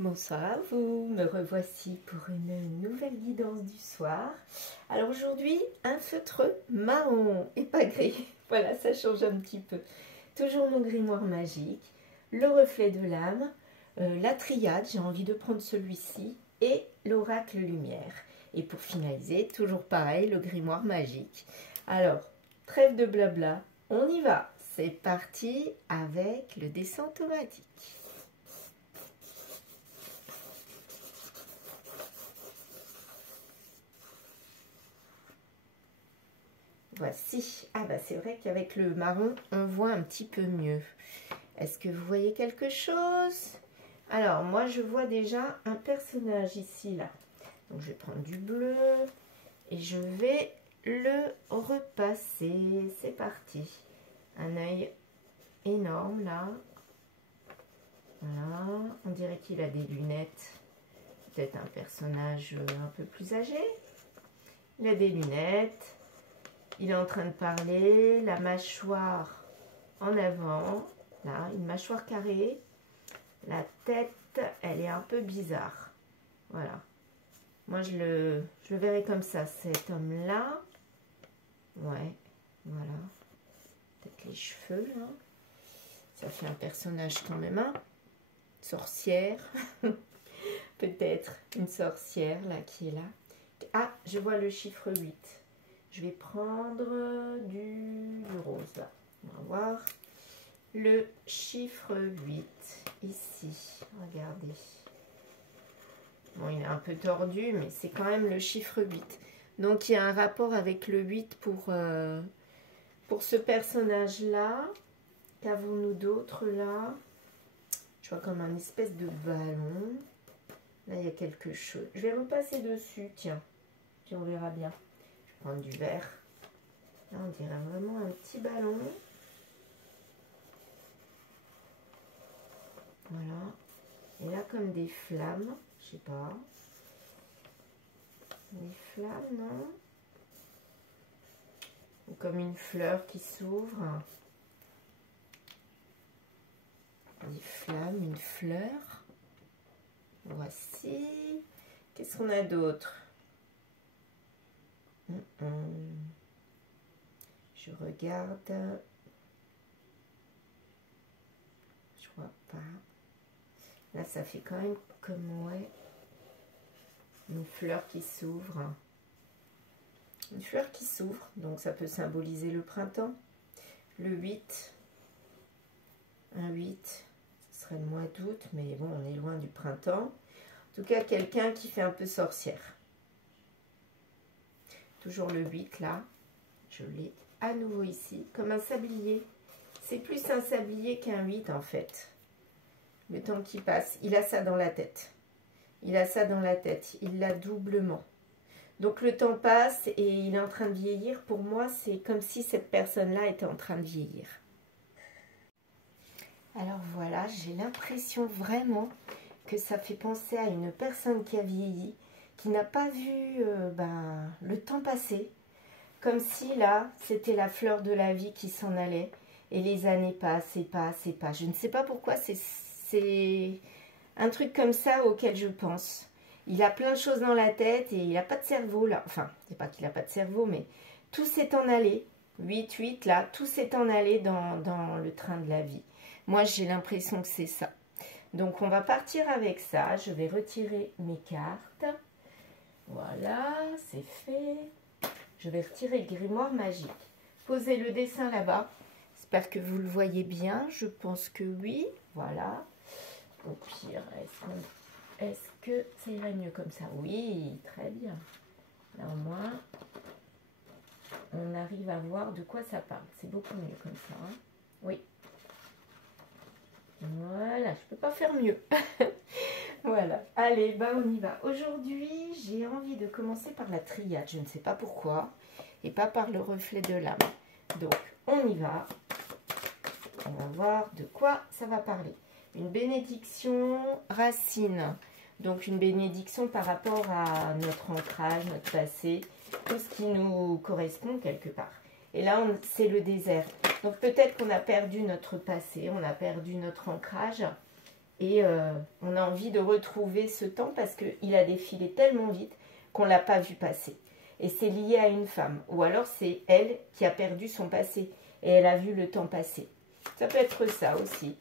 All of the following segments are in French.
Bonsoir à vous, me revoici pour une nouvelle guidance du soir. Alors aujourd'hui, un feutre marron et pas gris. Voilà, ça change un petit peu. Toujours mon grimoire magique, le reflet de l'âme, la triade, j'ai envie de prendre celui-ci, et l'oracle lumière. Et pour finaliser, toujours pareil, le grimoire magique. Alors, trêve de blabla, on y va. C'est parti avec le dessin automatique. Voici. Ah bah c'est vrai qu'avec le marron, on voit un petit peu mieux. Est-ce que vous voyez quelque chose? Alors, moi, je vois déjà un personnage ici, là. Donc, je vais prendre du bleu et je vais le repasser. C'est parti. Un œil énorme, là. Voilà. On dirait qu'il a des lunettes. Peut-être un personnage un peu plus âgé. Il a des lunettes. Il est en train de parler, la mâchoire en avant, là, une mâchoire carrée. La tête, elle est un peu bizarre. Voilà. Moi, je le verrais comme ça, cet homme-là. Ouais, voilà. Peut-être les cheveux, là. Ça fait un personnage quand même, hein. Sorcière. Peut-être une sorcière, là, qui est là. Ah, je vois le chiffre 8. Je vais prendre du rose là. On va voir le chiffre 8 ici. Regardez. Bon, il est un peu tordu, mais c'est quand même le chiffre 8. Donc, il y a un rapport avec le 8 pour ce personnage-là. Qu'avons-nous d'autre là? Je vois comme un espèce de ballon. Là, il y a quelque chose. Je vais repasser dessus, tiens. Puis on verra bien. Prendre du vert. Là, on dirait vraiment un petit ballon. Voilà. Et là, comme des flammes. Je sais pas. Des flammes, non? Ou comme une fleur qui s'ouvre. Des flammes, une fleur. Voici. Qu'est-ce qu'on a d'autre? Je regarde. Je vois pas. Là, ça fait quand même comme, ouais, une fleur qui s'ouvre. Une fleur qui s'ouvre. Donc, ça peut symboliser le printemps. Le 8. Un 8. Ce serait le mois d'août. Mais bon, on est loin du printemps. En tout cas, quelqu'un qui fait un peu sorcière. Toujours le 8 là, je l'ai à nouveau ici, comme un sablier. C'est plus un sablier qu'un 8 en fait. Le temps qui passe, il a ça dans la tête. Il a ça dans la tête, il l'a doublement. Donc le temps passe et il est en train de vieillir. Pour moi, c'est comme si cette personne-là était en train de vieillir. Alors voilà, j'ai l'impression vraiment que ça fait penser à une personne qui a vieilli, qui n'a pas vu le temps passer, comme si là, c'était la fleur de la vie qui s'en allait, et les années passent et passent et passent. Je ne sais pas pourquoi, c'est un truc comme ça auquel je pense. Il a plein de choses dans la tête, et il n'a pas de cerveau, là. Enfin, c'est pas qu'il n'a pas de cerveau, mais tout s'est en allé. 8, là, tout s'est en allé dans le train de la vie. Moi, j'ai l'impression que c'est ça. Donc, on va partir avec ça. Je vais retirer mes cartes. Voilà, c'est fait. Je vais retirer le grimoire magique. Posez le dessin là-bas. J'espère que vous le voyez bien. Je pense que oui. Voilà. Au pire, est-ce que ça irait mieux comme ça? Oui, très bien. Là, au moins, on arrive à voir de quoi ça parle. C'est beaucoup mieux comme ça. Hein? Oui. Voilà, je peux pas faire mieux. Voilà, allez, on y va. Aujourd'hui, j'ai envie de commencer par la triade. Je ne sais pas pourquoi. Et pas par le reflet de l'âme. Donc, on y va. On va voir de quoi ça va parler. Une bénédiction racine. Donc, une bénédiction par rapport à notre ancrage, notre passé. Tout ce qui nous correspond quelque part. Et là, c'est le désert. Donc, peut-être qu'on a perdu notre passé. On a perdu notre ancrage. Et on a envie de retrouver ce temps parce qu'il a défilé tellement vite qu'on ne l'a pas vu passer. Et c'est lié à une femme. Ou alors c'est elle qui a perdu son passé et elle a vu le temps passer. Ça peut être ça aussi.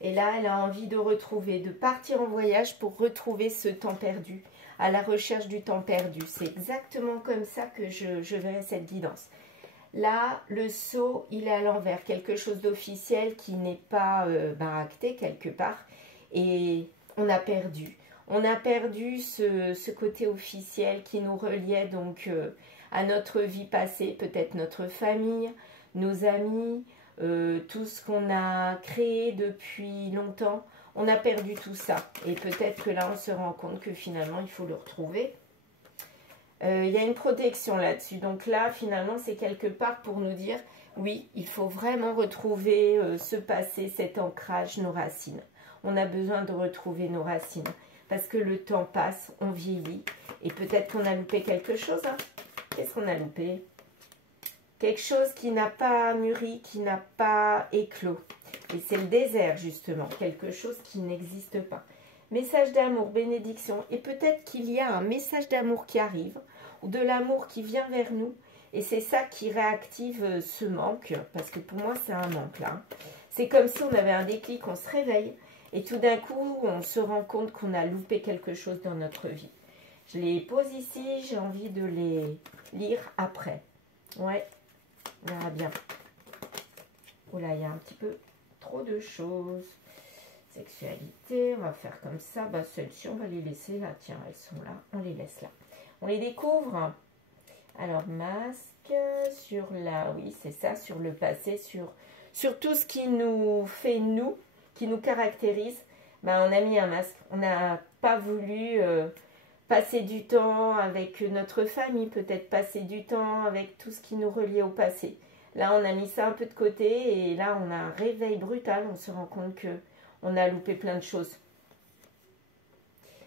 Et là, elle a envie de retrouver, de partir en voyage pour retrouver ce temps perdu, à la recherche du temps perdu. C'est exactement comme ça que je verrai cette guidance. Là, le sceau, il est à l'envers, quelque chose d'officiel qui n'est pas acté quelque part. Et on a perdu. On a perdu ce côté officiel qui nous reliait donc à notre vie passée, peut-être notre famille, nos amis, tout ce qu'on a créé depuis longtemps. On a perdu tout ça. Et peut-être que là, on se rend compte que finalement, il faut le retrouver. Il y a une protection là-dessus. Donc là, finalement, c'est quelque part pour nous dire, oui, il faut vraiment retrouver ce passé, cet ancrage, nos racines. On a besoin de retrouver nos racines. Parce que le temps passe, on vieillit. Et peut-être qu'on a loupé quelque chose. Hein. Qu'est-ce qu'on a loupé? Quelque chose qui n'a pas mûri, qui n'a pas éclos. Et c'est le désert, justement. Quelque chose qui n'existe pas. Message d'amour, bénédiction. Et peut-être qu'il y a un message d'amour qui arrive, ou de l'amour qui vient vers nous. Et c'est ça qui réactive ce manque. Parce que pour moi, c'est un manque, là. C'est comme si on avait un déclic, on se réveille. Et tout d'un coup, on se rend compte qu'on a loupé quelque chose dans notre vie. Je les pose ici, j'ai envie de les lire après. Ouais, on verra bien. Oh là, il y a un petit peu trop de choses. Sexualité, on va faire comme ça. Bah, celles-ci, on va les laisser là. Tiens, elles sont là, on les laisse là. On les découvre. Alors, masque sur la... Oui, c'est ça, sur le passé, sur tout ce qui nous fait nous, qui nous caractérise. Ben, on a mis un masque. On n'a pas voulu passer du temps avec notre famille, peut-être passer du temps avec tout ce qui nous reliait au passé. Là, on a mis ça un peu de côté et là, on a un réveil brutal. On se rend compte que on a loupé plein de choses.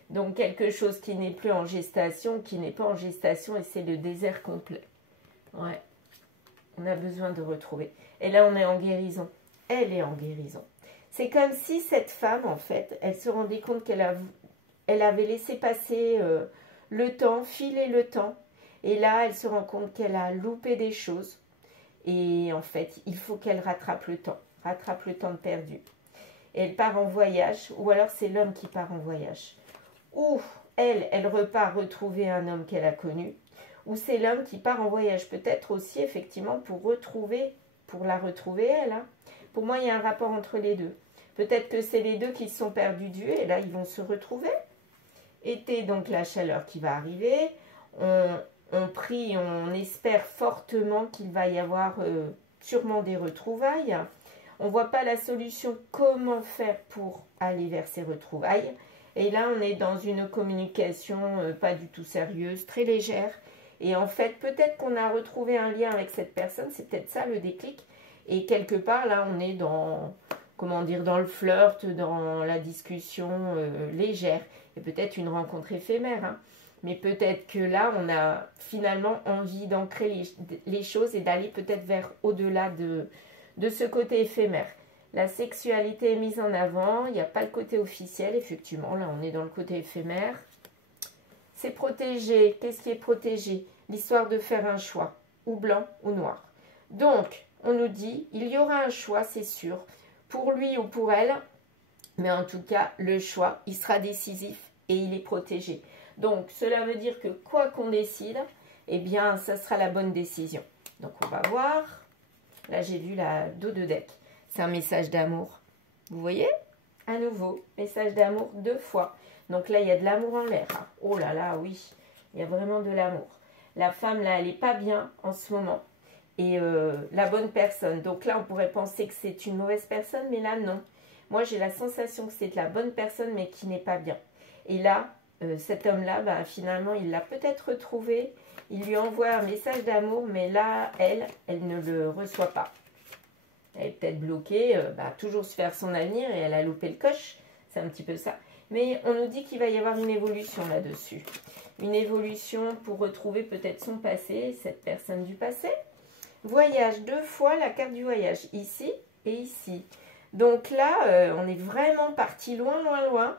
Donc, quelque chose qui n'est plus en gestation, qui n'est pas en gestation, et c'est le désert complet. Ouais. On a besoin de retrouver. Et là, on est en guérison. Elle est en guérison. C'est comme si cette femme, en fait, elle se rendait compte qu'elle avait laissé passer le temps, filer le temps. Et là, elle se rend compte qu'elle a loupé des choses. Et en fait, il faut qu'elle rattrape le temps de perdu. Et elle part en voyage, ou alors c'est l'homme qui part en voyage. Ou elle repart retrouver un homme qu'elle a connu, ou c'est l'homme qui part en voyage, peut-être aussi effectivement pour la retrouver elle. Hein. Pour moi, il y a un rapport entre les deux. Peut-être que c'est les deux qui se sont perdus de vue, et là, ils vont se retrouver. Été, donc la chaleur qui va arriver, on prie, on espère fortement qu'il va y avoir sûrement des retrouvailles. On ne voit pas la solution, comment faire pour aller vers ces retrouvailles. Et là, on est dans une communication pas du tout sérieuse, très légère. Et en fait, peut-être qu'on a retrouvé un lien avec cette personne, c'est peut-être ça le déclic. Et quelque part, là, on est dans, comment dire, dans le flirt, dans la discussion légère. Et peut-être une rencontre éphémère, hein. Mais peut-être que là, on a finalement envie d'ancrer les choses et d'aller peut-être vers au-delà de ce côté éphémère. La sexualité est mise en avant, il n'y a pas le côté officiel, effectivement, là on est dans le côté éphémère. C'est protégé, qu'est-ce qui est protégé? L'histoire de faire un choix, ou blanc ou noir. Donc, on nous dit, il y aura un choix, c'est sûr, pour lui ou pour elle, mais en tout cas, le choix, il sera décisif et il est protégé. Donc, cela veut dire que quoi qu'on décide, eh bien, ça sera la bonne décision. Donc, on va voir. Là, j'ai vu la dos de deck. C'est un message d'amour. Vous voyez? À nouveau, message d'amour 2 fois. Donc là, il y a de l'amour en l'air. Hein. Oh là là, oui. Il y a vraiment de l'amour. La femme, là, elle n'est pas bien en ce moment. Et la bonne personne. Donc là, on pourrait penser que c'est une mauvaise personne, mais là, non. Moi, j'ai la sensation que c'est la bonne personne, mais qui n'est pas bien. Et là, cet homme-là, bah, finalement, il l'a peut-être retrouvé. Il lui envoie un message d'amour, mais là, elle ne le reçoit pas. Elle est peut-être bloquée, toujours se faire son avenir et elle a loupé le coche. C'est un petit peu ça. Mais on nous dit qu'il va y avoir une évolution là-dessus. Une évolution pour retrouver peut-être son passé, cette personne du passé. Voyage, 2 fois la carte du voyage, ici et ici. Donc là, on est vraiment parti loin, loin, loin.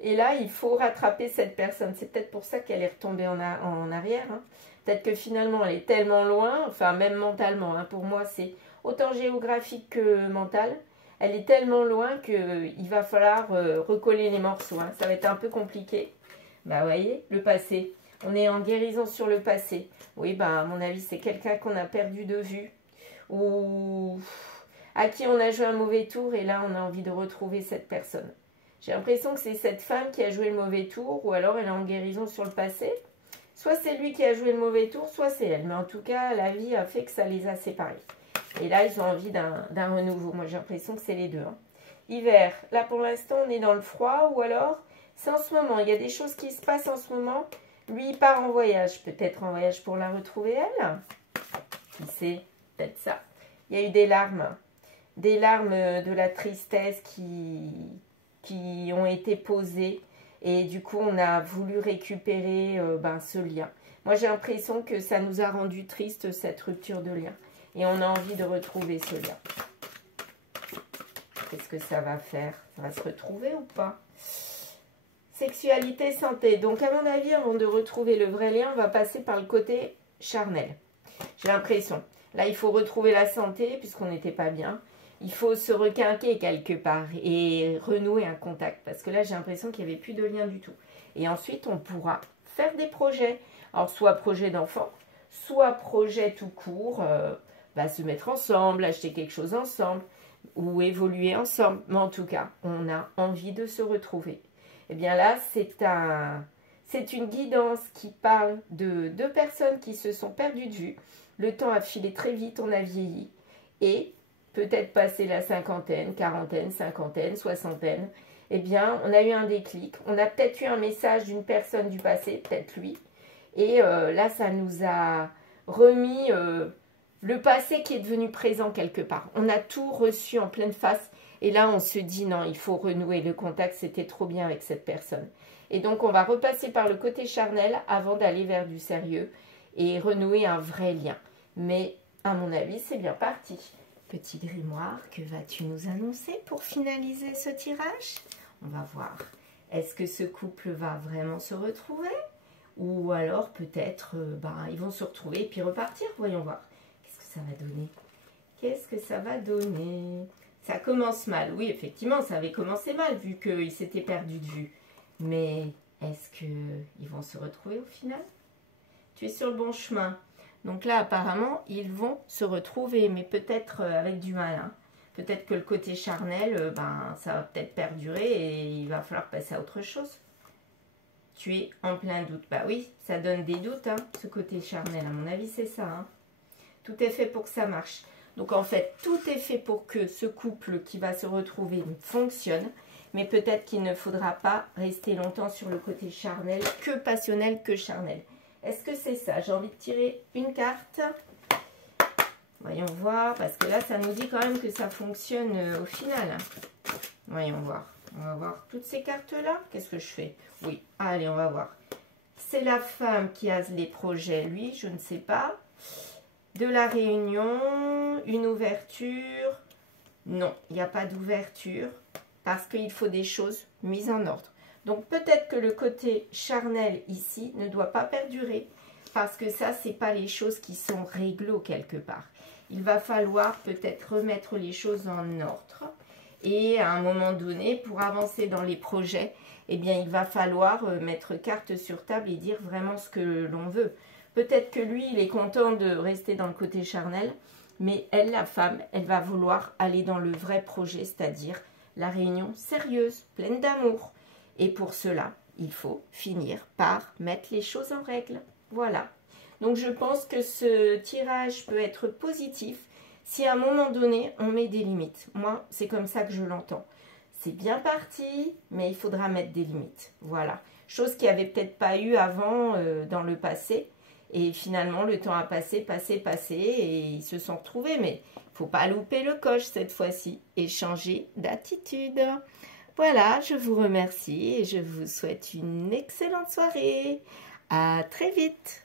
Et là, il faut rattraper cette personne. C'est peut-être pour ça qu'elle est retombée en arrière. Hein. Peut-être que finalement, elle est tellement loin, enfin même mentalement. Hein, pour moi, c'est autant géographique que mental. Elle est tellement loin qu'il va falloir recoller les morceaux. Hein. Ça va être un peu compliqué. Bah, vous voyez, le passé. On est en guérison sur le passé. Oui, bah, à mon avis, c'est quelqu'un qu'on a perdu de vue. Ou à qui on a joué un mauvais tour et là, on a envie de retrouver cette personne. J'ai l'impression que c'est cette femme qui a joué le mauvais tour ou alors elle est en guérison sur le passé. Soit c'est lui qui a joué le mauvais tour, soit c'est elle. Mais en tout cas, la vie a fait que ça les a séparés. Et là, ils ont envie d'un renouveau. Moi, j'ai l'impression que c'est les deux. Hein. Hiver, là pour l'instant, on est dans le froid ou alors, c'est en ce moment. Il y a des choses qui se passent en ce moment. Lui, il part en voyage. Peut-être en voyage pour la retrouver, elle. Qui sait, peut-être ça. Il y a eu des larmes. Des larmes de la tristesse qui ont été posées. Et du coup, on a voulu récupérer ce lien. Moi, j'ai l'impression que ça nous a rendu triste, cette rupture de lien. Et on a envie de retrouver ce lien. Qu'est-ce que ça va faire? Ça va se retrouver ou pas? Sexualité, santé. Donc, à mon avis, avant de retrouver le vrai lien, on va passer par le côté charnel. J'ai l'impression. Là, il faut retrouver la santé, puisqu'on n'était pas bien. Il faut se requinquer quelque part et renouer un contact. Parce que là, j'ai l'impression qu'il n'y avait plus de lien du tout. Et ensuite, on pourra faire des projets. Alors, soit projet d'enfant, soit projet tout court. Se mettre ensemble, acheter quelque chose ensemble ou évoluer ensemble. Mais en tout cas, on a envie de se retrouver. Et bien là, c'est une guidance qui parle de deux personnes qui se sont perdues de vue. Le temps a filé très vite, on a vieilli. Et peut-être passé la cinquantaine, quarantaine, cinquantaine, soixantaine. Eh bien, on a eu un déclic. On a peut-être eu un message d'une personne du passé, peut-être lui. Et là, ça nous a remis le passé qui est devenu présent quelque part. On a tout reçu en pleine face. Et là, on se dit, non, il faut renouer le contact. C'était trop bien avec cette personne. Et donc, on va repasser par le côté charnel avant d'aller vers du sérieux et renouer un vrai lien. Mais, à mon avis, c'est bien parti. Petit grimoire, que vas-tu nous annoncer pour finaliser ce tirage? On va voir. Est-ce que ce couple va vraiment se retrouver? Ou alors, peut-être, ils vont se retrouver et puis repartir. Voyons voir. Qu'est-ce que ça va donner? Qu'est-ce que ça va donner? Ça commence mal. Oui, effectivement, ça avait commencé mal vu qu'ils s'étaient perdus de vue. Mais est-ce qu'ils vont se retrouver au final? Tu es sur le bon chemin. Donc là, apparemment, ils vont se retrouver, mais peut-être avec du mal. Hein. Peut-être que le côté charnel, ça va peut-être perdurer et il va falloir passer à autre chose. Tu es en plein doute. Bah oui, ça donne des doutes, hein, ce côté charnel. À mon avis, c'est ça. Hein. Tout est fait pour que ça marche. Donc en fait, tout est fait pour que ce couple qui va se retrouver fonctionne. Mais peut-être qu'il ne faudra pas rester longtemps sur le côté charnel, que passionnel, que charnel. Est-ce que c'est ça? J'ai envie de tirer une carte. Voyons voir, parce que là, ça nous dit quand même que ça fonctionne au final. Voyons voir. On va voir toutes ces cartes-là. Qu'est-ce que je fais? Oui, allez, on va voir. C'est la femme qui a les projets, lui, je ne sais pas. De la réunion, une ouverture. Non, il n'y a pas d'ouverture parce qu'il faut des choses mises en ordre. Donc, peut-être que le côté charnel ici ne doit pas perdurer parce que ça, ce n'est pas les choses qui sont réglo quelque part. Il va falloir peut-être remettre les choses en ordre. Et à un moment donné, pour avancer dans les projets, eh bien, il va falloir mettre carte sur table et dire vraiment ce que l'on veut. Peut-être que lui, il est content de rester dans le côté charnel, mais elle, la femme, elle va vouloir aller dans le vrai projet, c'est-à-dire la réunion sérieuse, pleine d'amour. Et pour cela, il faut finir par mettre les choses en règle. Voilà. Donc, je pense que ce tirage peut être positif si à un moment donné, on met des limites. Moi, c'est comme ça que je l'entends. C'est bien parti, mais il faudra mettre des limites. Voilà. Chose qu'il n'y avait peut-être pas eu avant dans le passé. Et finalement, le temps a passé, et ils se sont retrouvés. Mais il ne faut pas louper le coche cette fois-ci et changer d'attitude. Voilà, je vous remercie et je vous souhaite une excellente soirée. À très vite.